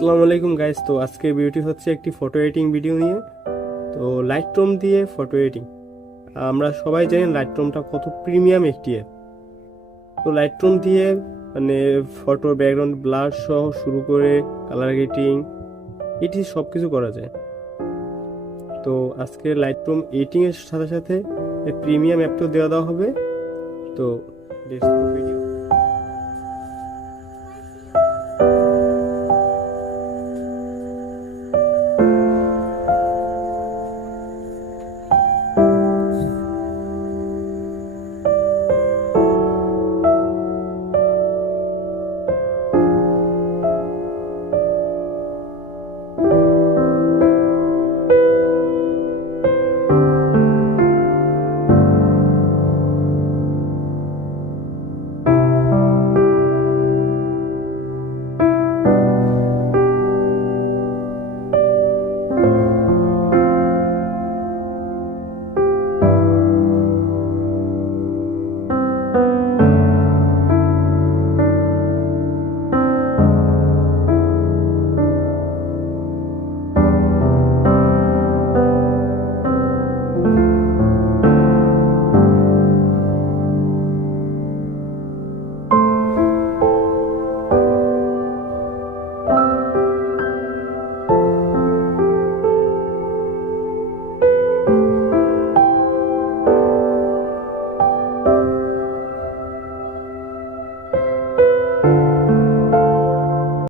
আসসালামু আলাইকুম গাইস। তো আজকের ভিডিওটি হচ্ছে একটি ফটো এডিটিং ভিডিও নিয়ে। তো লাইটরুম দিয়ে ফটো এডিটিং, আমরা সবাই জানি লাইটরুমটা কত প্রিমিয়াম একটি অ্যাপ। তো লাইটরুম দিয়ে মানে ফটোর ব্যাকগ্রাউন্ড ব্লার সহ শুরু করে কালার গ্রেডিং এটি সব কিছু করা যায়। তো আজকে লাইটরুম এডিটিং এর সাথে সাথে প্রিমিয়াম অ্যাপটাও দেওয়া হবে। তো ভিডিও